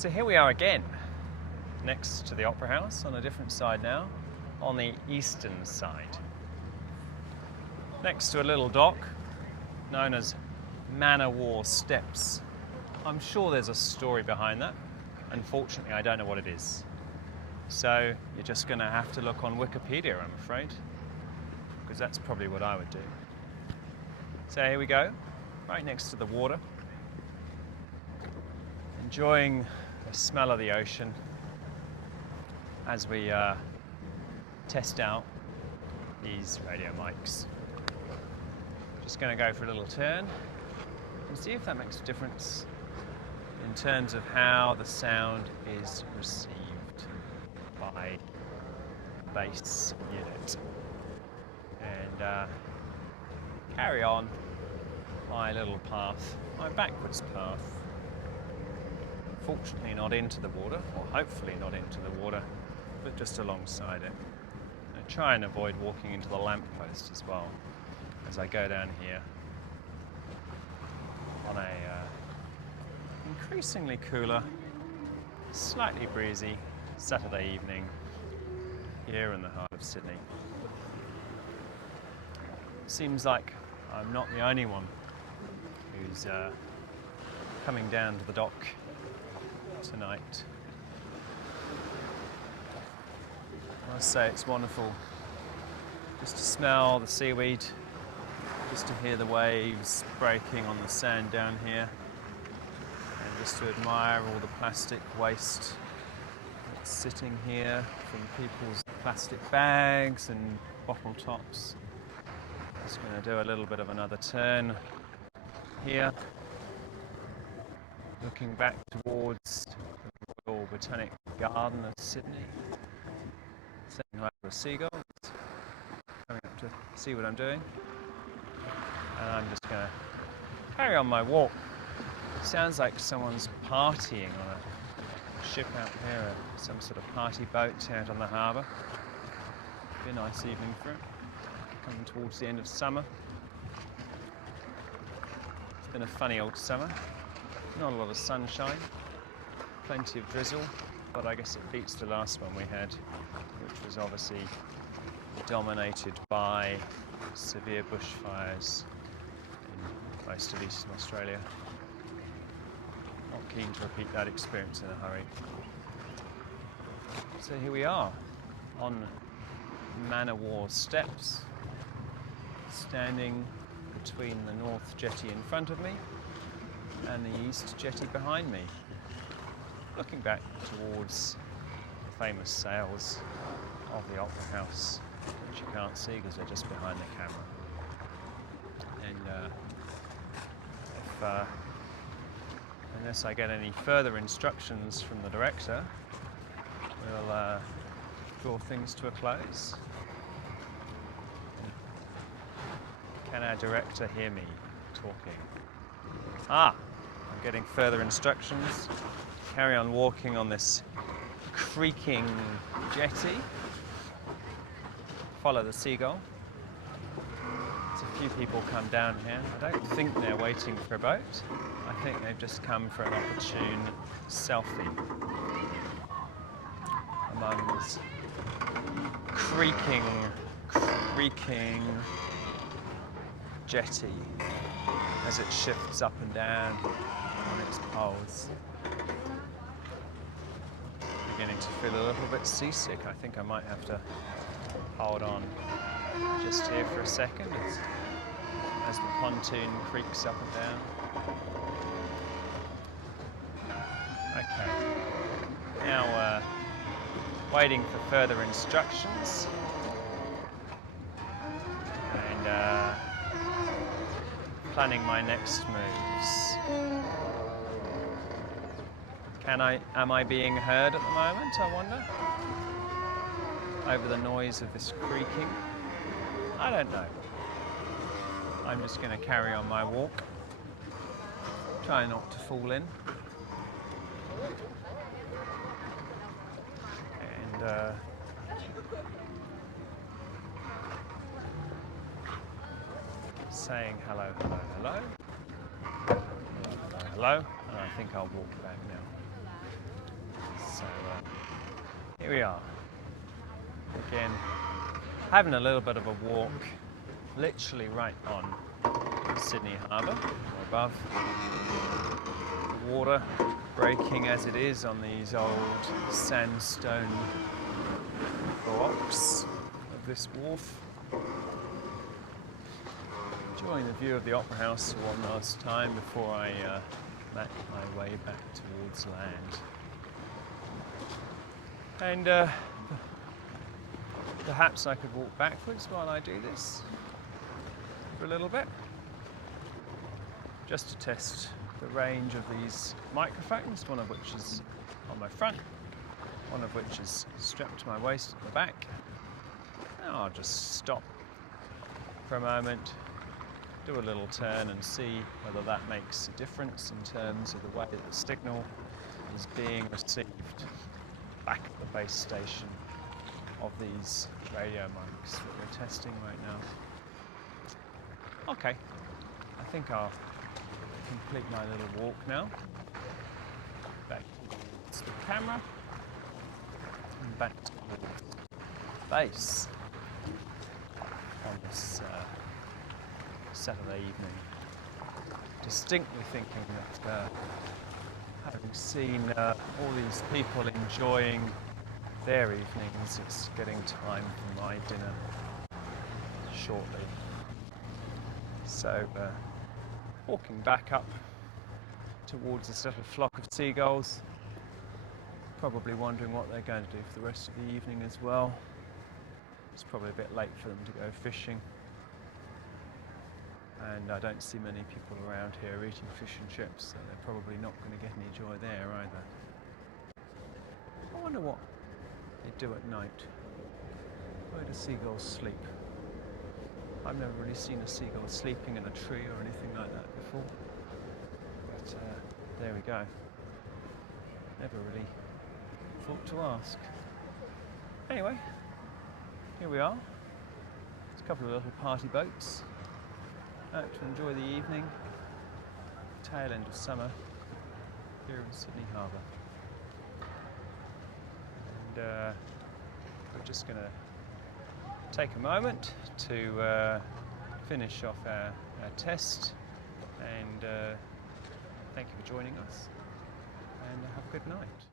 So here we are again, next to the Opera House, on a different side now, on the eastern side. Next to a little dock known as Man o' War Steps. I'm sure there's a story behind that. Unfortunately, I don't know what it is. So you're just going to have to look on Wikipedia, I'm afraid, because that's probably what I would do. So here we go, right next to the water, enjoying the smell of the ocean as we test out these radio mics. Just going to go for a little turn and see if that makes a difference in terms of how the sound is received by the bass unit. And carry on my little path, my backwards path. Fortunately not into the water, or hopefully not into the water, but just alongside it. I try and avoid walking into the lamppost as well as I go down here on a increasingly cooler, slightly breezy Saturday evening here in the heart of Sydney. Seems like I'm not the only one who's coming down to the dock tonight. I must say it's wonderful just to smell the seaweed, just to hear the waves breaking on the sand down here, and just to admire all the plastic waste that's sitting here from people's plastic bags and bottle tops. Just going to do a little bit of another turn here, looking back towards the Royal Botanic Garden of Sydney, saying hello to a seagull, coming up to see what I'm doing, and I'm just going to carry on my walk. Sounds like someone's partying on a ship out here, some sort of party boat out on the harbour. Be a nice evening for it, coming towards the end of summer. It's been a funny old summer. Not a lot of sunshine, plenty of drizzle, but I guess it beats the last one we had, which was obviously dominated by severe bushfires in most of eastern Australia. Not keen to repeat that experience in a hurry. So here we are on Man o' War Steps, standing between the North Jetty in front of me and the East Jetty behind me, looking back towards the famous sails of the Opera House, which you can't see because they're just behind the camera. And unless I get any further instructions from the director, we'll draw things to a close. Can our director hear me talking? I'm getting further instructions. Carry on walking on this creaking jetty. Follow the seagull. There's a few people come down here. I don't think they're waiting for a boat. I think they've just come for an opportune selfie among this creaking jetty as it shifts up and down on its poles. Beginning to feel a little bit seasick. I think I might have to hold on just here for a second as the pontoon creaks up and down. Okay, now waiting for further instructions and planning my next moves. Am I being heard at the moment, I wonder? Over the noise of this creaking? I don't know. I'm just going to carry on my walk. Try not to fall in. And saying hello, hello, hello. Hello, hello. And I think I'll walk back now. So here we are. Again, having a little bit of a walk, literally right on Sydney Harbour, or above. Water breaking as it is on these old sandstone blocks of this wharf. Enjoying the view of the Opera House one last time before I make my way back towards land. And perhaps I could walk backwards while I do this for a little bit, just to test the range of these microphones, one of which is on my front, one of which is strapped to my waist at the back. Now I'll just stop for a moment, do a little turn and see whether that makes a difference in terms of the way that the signal is being received back at the base station of these radio mics that we're testing right now. Okay, I think I'll complete my little walk now. Back to the camera and back to the base on this Saturday evening. Distinctly thinking that having seen all these people enjoying their evenings, it's getting time for my dinner shortly. So walking back up towards this little flock of seagulls, probably wondering what they're going to do for the rest of the evening as well. It's probably a bit late for them to go fishing, and I don't see many people around here eating fish and chips, so they're probably not going to get any joy there either. I wonder what they do at night. Where do seagulls sleep? I've never really seen a seagull sleeping in a tree or anything like that before. But there we go. Never really thought to ask. Anyway, here we are. There's a couple of little party boats out to enjoy the evening. Tail end of summer here in Sydney Harbour. And we're just going to take a moment to finish off our test, and thank you for joining us, and have a good night.